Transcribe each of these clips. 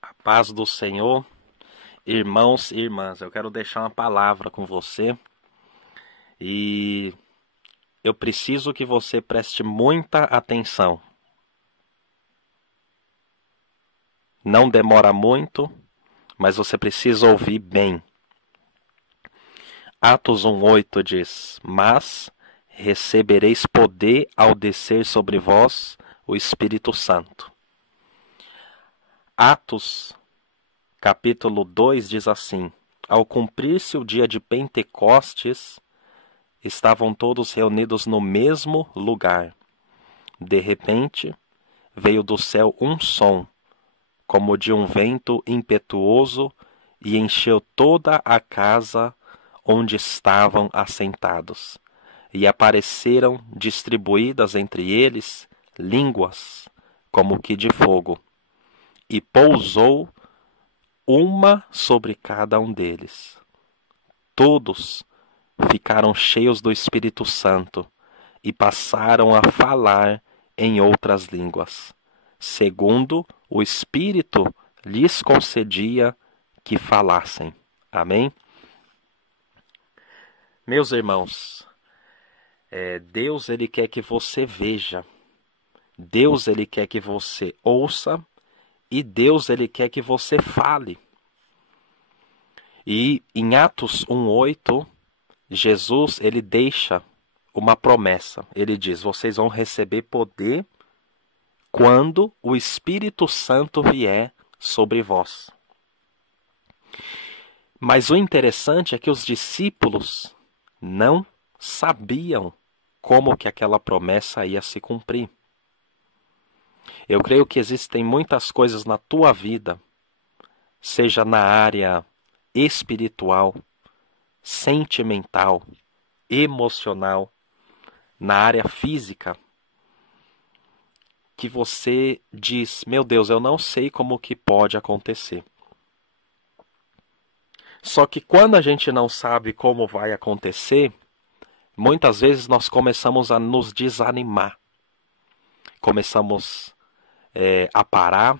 A paz do Senhor, irmãos e irmãs, eu quero deixar uma palavra com você e eu preciso que você preste muita atenção. Não demora muito, mas você precisa ouvir bem. Atos 1:8 diz: Mas recebereis poder ao descer sobre vós o Espírito Santo. Atos capítulo 2 diz assim: Ao cumprir-se o dia de Pentecostes, estavam todos reunidos no mesmo lugar. De repente, veio do céu um som, como de um vento impetuoso, e encheu toda a casa onde estavam assentados. E apareceram distribuídas entre eles línguas, como que de fogo, e pousou uma sobre cada um deles. Todos ficaram cheios do Espírito Santo e passaram a falar em outras línguas, segundo o Espírito lhes concedia que falassem. Amém? Meus irmãos, Deus ele quer que você veja, Deus ele quer que você ouça e Deus ele quer que você fale. E em Atos 1:8, Jesus ele deixa uma promessa. Ele diz: vocês vão receber poder quando o Espírito Santo vier sobre vós. Mas o interessante é que os discípulos não sabiam como que aquela promessa ia se cumprir. Eu creio que existem muitas coisas na tua vida, seja na área espiritual, sentimental, emocional, na área física, que você diz: meu Deus, eu não sei como que pode acontecer. Só que quando a gente não sabe como vai acontecer, muitas vezes nós começamos a nos desanimar. Começamos a parar,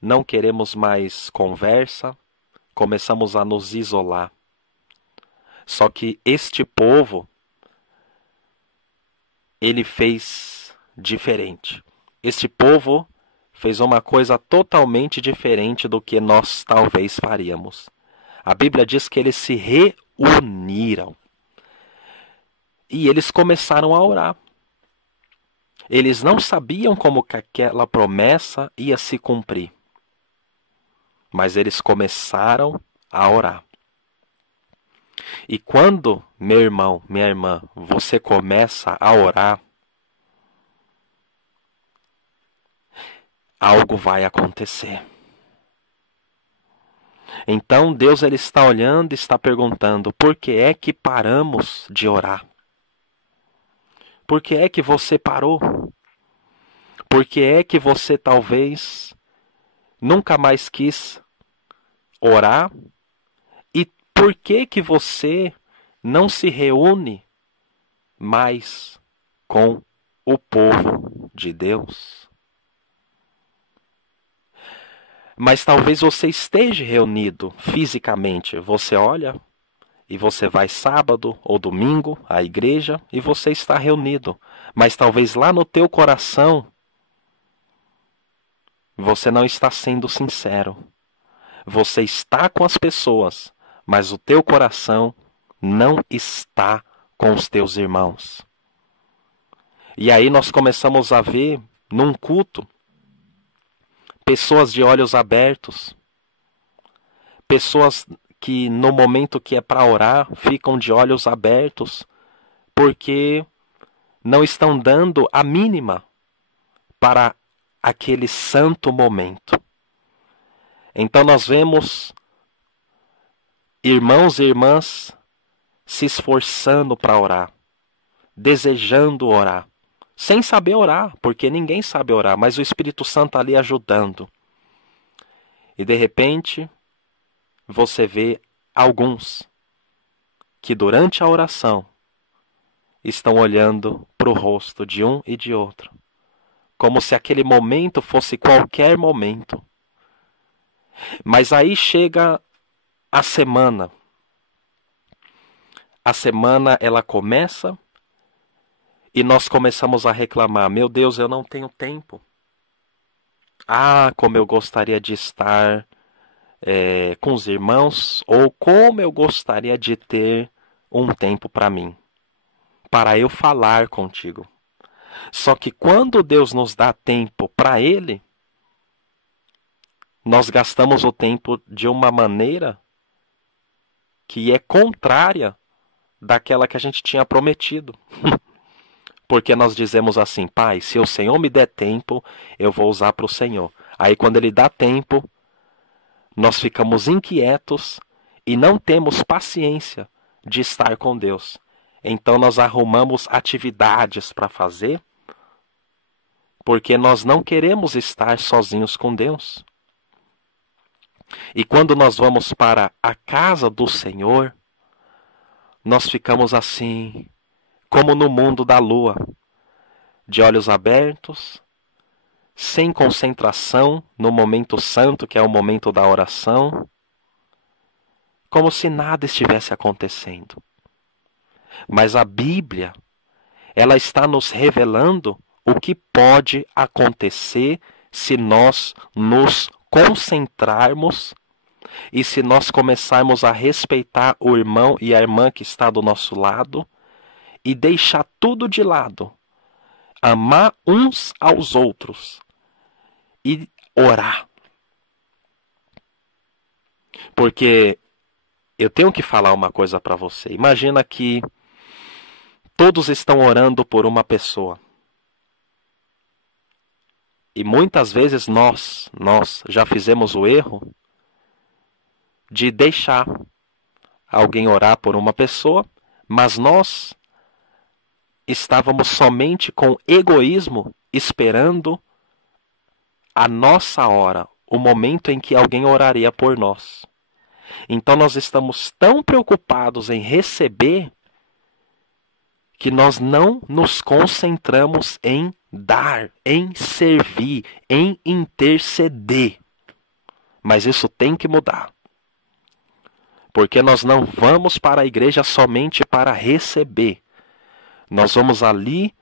não queremos mais conversa, começamos a nos isolar. Só que este povo, ele fez diferente. Este povo fez uma coisa totalmente diferente do que nós talvez faríamos. A Bíblia diz que eles se reuniram. E eles começaram a orar. Eles não sabiam como que aquela promessa ia se cumprir. Mas eles começaram a orar. E quando, meu irmão, minha irmã, você começa a orar, algo vai acontecer. Então Deus ele está olhando e está perguntando: por que é que paramos de orar? Por que é que você parou? Por que é que você talvez nunca mais quis orar? E por que que você não se reúne mais com o povo de Deus? Mas talvez você esteja reunido fisicamente. Você olha e você vai sábado ou domingo à igreja e você está reunido. Mas talvez lá no teu coração você não está sendo sincero. Você está com as pessoas, mas o teu coração não está com os teus irmãos. E aí nós começamos a ver num culto pessoas de olhos abertos, pessoas que no momento que é para orar ficam de olhos abertos porque não estão dando a mínima para aquele santo momento. Então nós vemos irmãos e irmãs se esforçando para orar, desejando orar, sem saber orar, porque ninguém sabe orar, mas o Espírito Santo ali ajudando. E de repente, você vê alguns que durante a oração estão olhando para o rosto de um e de outro, como se aquele momento fosse qualquer momento. Mas aí chega a semana. A semana ela começa e nós começamos a reclamar. Meu Deus, eu não tenho tempo. Ah, como eu gostaria de estar com os irmãos, ou como eu gostaria de ter um tempo para mim, para eu falar contigo. Só que quando Deus nos dá tempo para Ele, nós gastamos o tempo de uma maneira que é contrária daquela que a gente tinha prometido. Porque nós dizemos assim: Pai, se o Senhor me der tempo, eu vou usar para o Senhor. Aí quando Ele dá tempo, nós ficamos inquietos e não temos paciência de estar com Deus. Então nós arrumamos atividades para fazer, porque nós não queremos estar sozinhos com Deus. E quando nós vamos para a casa do Senhor, nós ficamos assim, como no mundo da lua, de olhos abertos, sem concentração no momento santo, que é o momento da oração, como se nada estivesse acontecendo. Mas a Bíblia, ela está nos revelando o que pode acontecer se nós nos concentrarmos e se nós começarmos a respeitar o irmão e a irmã que está do nosso lado e deixar tudo de lado, amar uns aos outros e orar. Porque eu tenho que falar uma coisa para você. Imagina que todos estão orando por uma pessoa. E muitas vezes nós já fizemos o erro de deixar alguém orar por uma pessoa, mas nós estávamos somente com egoísmo esperando a nossa hora, o momento em que alguém oraria por nós. Então nós estamos tão preocupados em receber que nós não nos concentramos em dar, em servir, em interceder. Mas isso tem que mudar. Porque nós não vamos para a igreja somente para receber. Nós vamos ali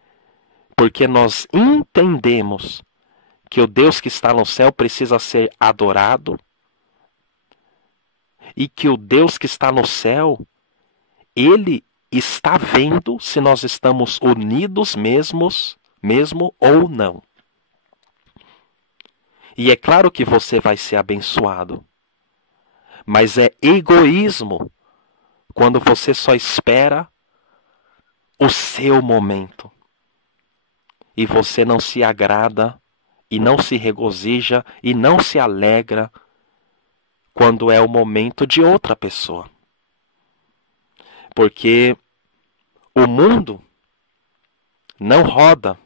porque nós entendemos que o Deus que está no céu precisa ser adorado e que o Deus que está no céu, Ele está vendo se nós estamos unidos mesmo ou não. E é claro que você vai ser abençoado. Mas é egoísmo quando você só espera o seu momento. E você não se agrada, e não se regozija, e não se alegra quando é o momento de outra pessoa. Porque o mundo não roda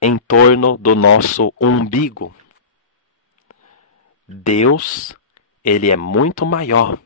em torno do nosso umbigo. Deus, Ele é muito maior.